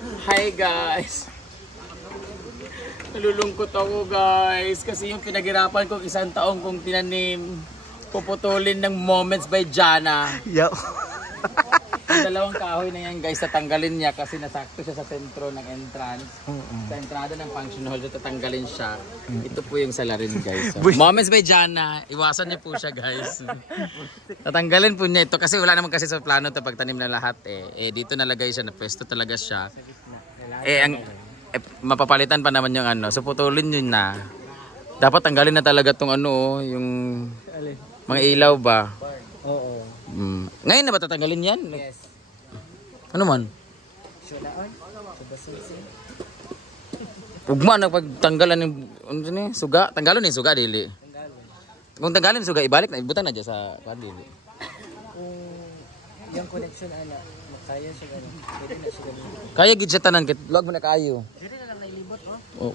Hi guys! Nalulungkot ako guys kasi yung pinaghirapan kong isang taong kong tinanim, puputulin ng Moments by Jana. Yup. Yung dalawang kahoy na yan guys, tatanggalin niya kasi nasakto siya sa sentro ng entrance. Sa entrada ng function hall, tatanggalin siya. Ito po yung salarin guys. So, Moments by Jana, iwasan niyo po siya guys. Tatanggalin po niya ito kasi wala naman kasi sa plano ito pagtanim na lahat eh. Dito nalagay siya, na pwesto talaga siya. Mapapalitan pa naman yung ano. So putulin yun na. Dapat tanggalin na talaga tong ano, yung mga ilaw ba? Oo. Ngayon na ba tatanggalin yan? Yes. Ano man? Ugma na pagtanggalan ng suga. Tanggalon yung suga, dili. Kung tanggalin yung suga, ibalik na. Ibutang na dyan sa dili. Kung yung connection, kaya siya gano'n. Pwede na siya gano'n. Kaya gid siya tanan. Vlog mo na kayo. Pwede na lang nailibot, oh.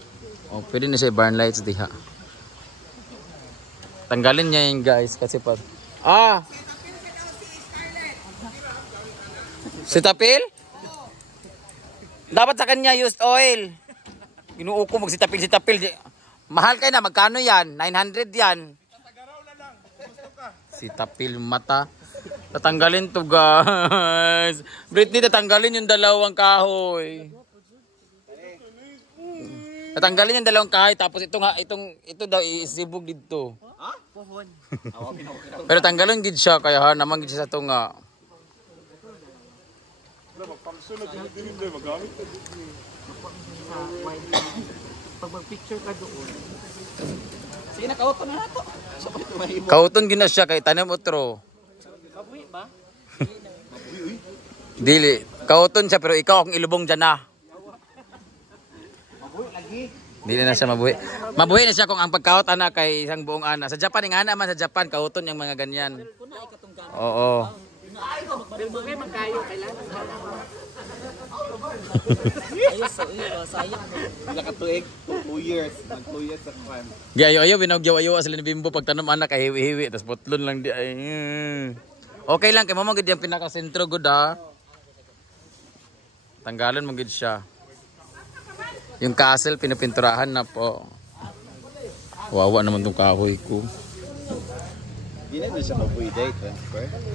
Oh, pwede na siya burn lights diha. Tanggalin niya yung guys kasi pag... Sitapil? Dapat sa kanya used oil. Ginuo ko mag sitapil. Mahal kayo na, magkano yan? 900 yan. Sitapil mata. Tatanggalin to guys. Britney, tatanggalin yung dalawang kahoy. Tatanggalin yung dalawang kahoy. Tapos ito daw isibog dito. Puhon. Pero tanggalin gid siya kaya naman gid siya sa tunga. Pag mag-picture ka doon. Sige na, kauton na nato. Kauton gina siya kay tanim utro. Mabuhi ba? Dili, kauton siya pero ikaw akong ilubong dyan na. Mabuhi lagi. Dili na siya mabuhi. Mabuhi na siya kung ang pagkaot ana kay isang buong ana. Sa Japan, nga naman sa Japan, kauton yung mga ganyan. Oo. Mabuhi magkayo, kailangan. Ayos, sayang. Wala ka tuig, 2 years. Mag 2 years sa farm. Ayaw, binagyaw-ayaw sila ni Bimbo pag tanom anak kay hiwi-hiwi. Tapos putlon lang di. Ay, okay lang, kay mamagid yung pinakasentro good ha. Tanggalan magid siya. Yung castle, pinapinturahan na po. Wawa naman tong kahoy ko. Hindi na siya mabuhay date.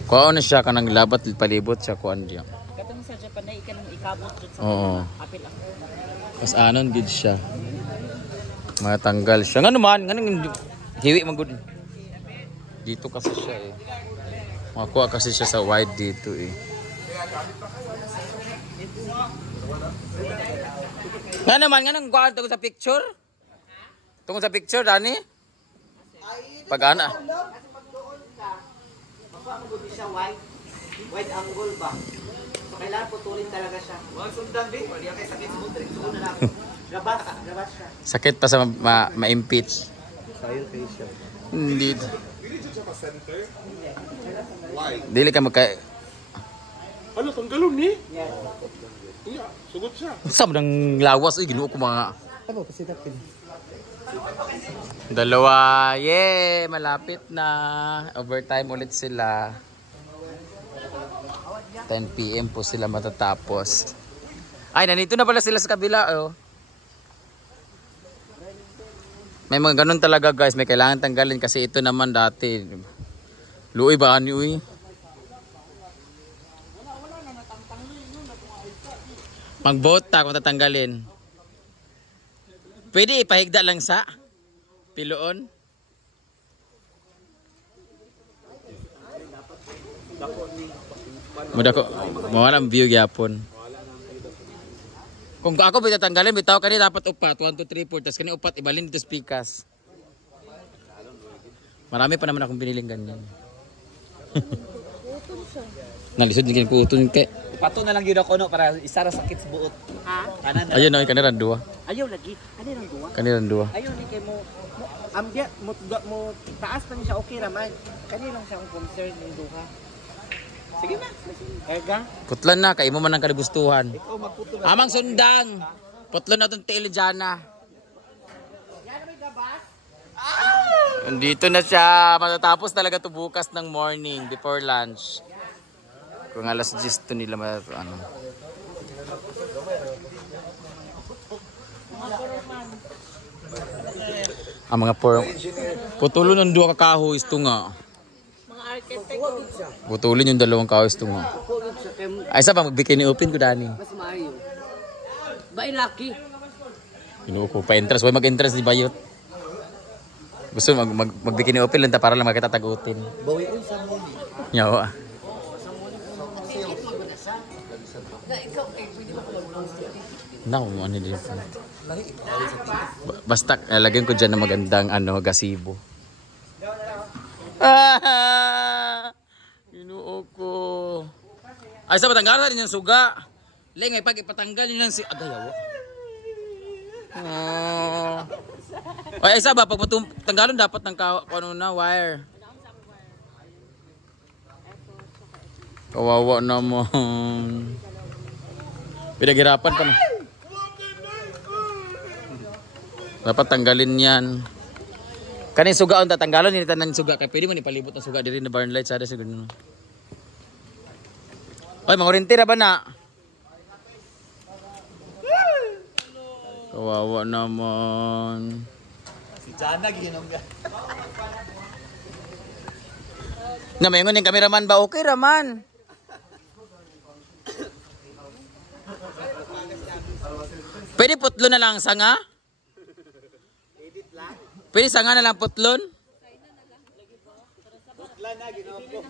Kuha na siya, kanang labat, palibot siya, kuhaan diya. Katong sa Japan na ikanang ikabot dyan sa Oo. apil ako. Mas anon gid siya. Matanggal siya. Nga naman, hiwi man gud. Dito kasi siya eh. Makuha kasi siya sa wide dito eh. Nga naman, nga nang kuhaan tungkol sa picture? Tungkol sa picture, Dani? Pag ana. Makuha mo gudi siya wide angle ba? So kailangan putulin talaga siya. Huwag sundan din. Wala kayo sakit sa buto. Sundan na lang. Gabas siya. Sakit pa sa ma-impeach. Sayo kayo siya. Hindi. Why? Dili ka magka... Ano, tanggalon ni? Iya, sugot siya. Saan ng lawas? Uy, ginuo ko mga... Ano, kasi tapin. Dalawa. Yay! Malapit na. Overtime ulit sila. 10 PM po sila matatapos. Ay, nandito na pala sila sa kabila. Oh. May mga ganun talaga guys. May kailangan tanggalin kasi ito naman dati. Luoy ba? Ano uy? Mag-vote ta kung tatanggalin. Pwede ipahigda lang sa piloon. Mudako, mawala ang view gyapon. Kung ako bitatanggalin, bitaw kani dapat upat 1 2 3 4 tas kani upat ibalin dito speakers. Marami pa naman akong biniling ganyan. Nalisod din ko utun kay. Pato na lang yun ako no para isa ra sakit sa buot. Ha? Ayun no, kaniran duwa. Ayaw lagi. Kanilang duwa. Kaniran duwa. Ayaw ni kay mo ambya mo taas pa niya siya okay ra man. Kanilang siya ang concern ng duha. Sige na. Erga. Putlan na kay mo man ang kalibustuhan. Ikaw magputo na. Amang sundang. Putlon na itong tiil dyan na. Andito na siya. Matatapos talaga to bukas ng morning before lunch. Kung alas 10 to nila ano. Ang mga putulon ng duha ka kahoy ito nga. Mga architect. Putulin yung dalawang kahoy ito nga. Ay sa ba magbikini open ko dani. Mas maayo. Bay lucky. Inuo ko pa-entrance, why mag-entrance di bayot. Gusto magbikini open lang ta para lang makita tagutin. Bawiin sa mo. Yawa. Now, ano dito? Basta lagyan ko dyan ng magandang gazebo. Inuo ko. Ay, sa patanggalan din yung suga. Leng, ay pag ipatanggal nyo lang si Agayawa. Ay, isa ba? Pag tanggalon dapat ng wire. Kawawa naman. Pinaghirapan pa na. Dapat tanggalin yan. Kanin suga ang tatanggalon, nilitan ng suga. Kaya pwede mo nipalibot ng suga diri na barn light. Sada siguro na. Ay, mga orintira ba na? Kawawa naman. Si Jana, ginom ka. Namayon yung cameraman ba? Okay raman. Pwede putlon na lang sanga? Pwede sanga na lang putlon? Putla na, ginom ko.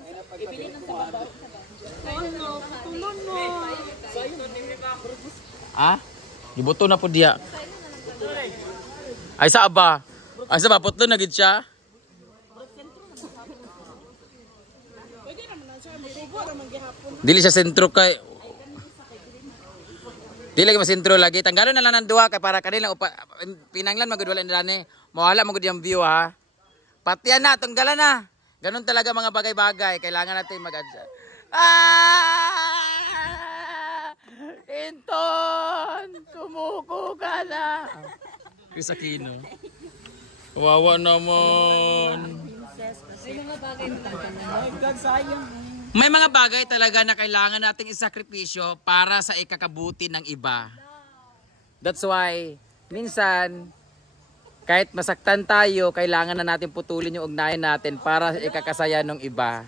Gibuto na po diya. Ay sa aba. Ay sa ba putlon na gid siya? Dili sa sentro kay. Dili lagi masentro lagi. Tanggalon na lang ng duha kay para kanila pinanglan magud wala ndani. Mawala magud yung view ha. Patian na, tanggalan na. Ganun talaga mga bagay-bagay. Kailangan natin mag-adjust. Inton! Sumuko ka na! Chris Aquino. Kawawa naman. May mga bagay talaga na kailangan nating isakripisyo para sa ikakabuti ng iba. That's why, minsan, kahit masaktan tayo, kailangan na natin putulin yung ugnayan natin para ikakasaya ng iba.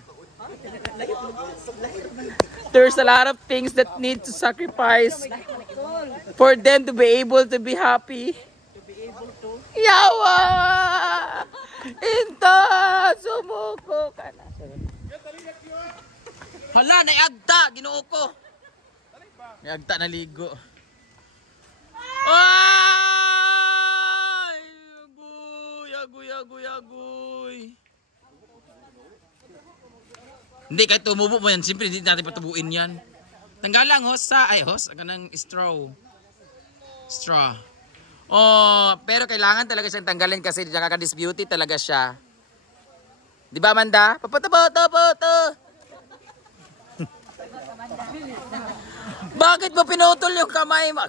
There's a lot of things that need to sacrifice for them to be able to be happy. Yawa! Inta! Sumuko ka na. Hala, naiagta! Ginoo ko! Naiagta na ligo. Ay! Agoy! Hindi, kahit tumubo mo yan, siyempre hindi natin patubuin yan. Tanggal lang, hos. Aga ng straw. Oh, pero kailangan talaga siyang tanggalin kasi nakaka-disbeauty talaga siya. Di ba, Amanda? Papoto! Bakit mo pinutol yung kamay mo?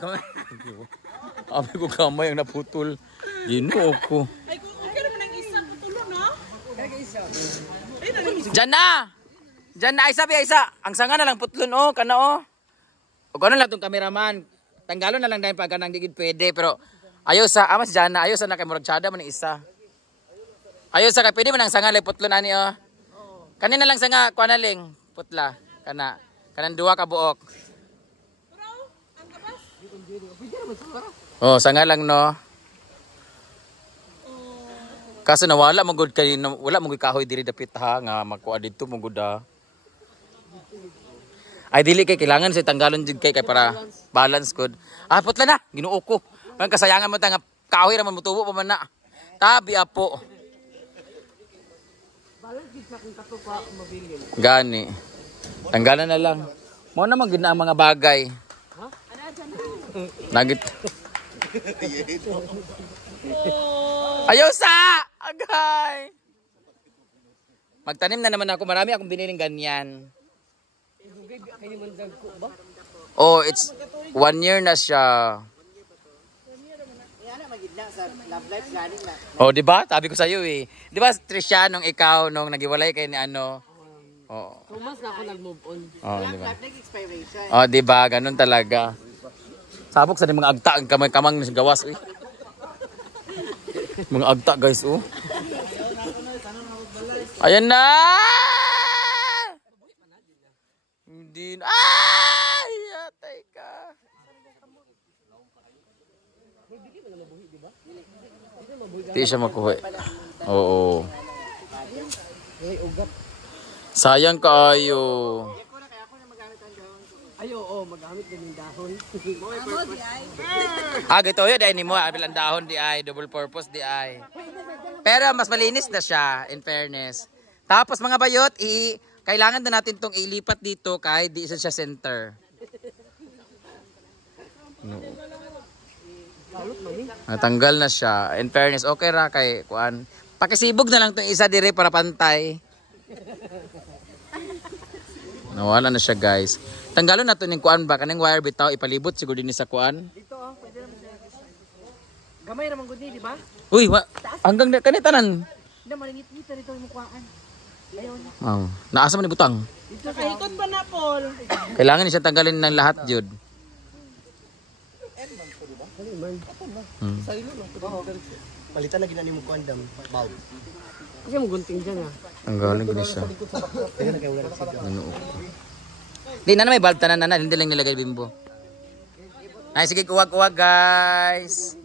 Sabi ko kamay ang naputol. Ginoo ko. Ay, okay naman ang isa. Putulong, no? Diyan na! Ay sabi, ang sanga na lang putlon, kana o. O gano'n lang itong kameraman. Tanggalon na lang dahil pagka nang digid pwede. Pero ayaw sa, amas dyan na, ayaw sa nakimuragtsada mo ng isa. Ayaw sa, pwede mo nang sanga lang putlon, ani o. Kanina lang sanga, kuha na lang, putla. Kanang duwa ka buok. Oh, sanga lang no. Kaso nawala mo gud kay wala mo gud kahoy diri dapit ha nga magkuha didto mo gud. Ay dili kay kailangan sa tanggalon jud kay para balance gud. Putla na, Ginoo ko. Ang kasayangan mo ta nga kahoy ra man mutubo pa man na. Tabi apo. Balance gid sa kung kato pa mabilin. Gani. Tanggalan na lang. Mo na magid na ang mga bagay. Ha? Ana dyan. Nagit. Ayaw sa! Agay! Magtanim na naman ako. Marami akong biniling ganyan. Oh, it's 1 year na siya. Oh, di ba? Sabi ko sa iyo eh. Di ba, Trisha, nung ikaw, nung nagiwalay kayo ni ano? Oh. Tumas na ako nag-move on. Oh, di ba? Oh, di ba? Ganun talaga. Sabok sa mga agta ang kamay-kamang gawas. Mga agta guys, oh. Ayan na! Hindi na. Ay! Yatay ka. Hindi siya makuha. Oo. Sayang kaayo. Ay, oo, magamit din yung dahon. Gito yun. Dahil ni mo, abil ang dahon di ay. Double purpose di ay. Pero mas malinis na siya, in fairness. Tapos mga bayot, kailangan na natin itong ilipat dito kahit di isa siya center. No. Natanggal na siya. In fairness, okay ra kay kuan. Pakisibog na lang itong isa dire para pantay. Nawala na siya guys. Tanggalon natin yung kuan ba? Kanang wire bitaw, ipalibot siguro din sa kuan. Dito, pwede naman siya. Gamay naman gud di ba? Uy, hanggang kanitanan. Hindi, malingit-ngit na dito yung mukwaan. Ayun. Oh, naasa man ni butang. Dito sa ikot pa na, Paul. Kailangan siya tanggalin ng lahat, Jud. Palitan na ginani mo ko andam. Bulb. Kasi mo gunting dyan ah. Tanggalin ko na siya. Di na may bulb tanan na, hindi lang nilagay bimbo. Ay, sige, kuwag-kuwag guys.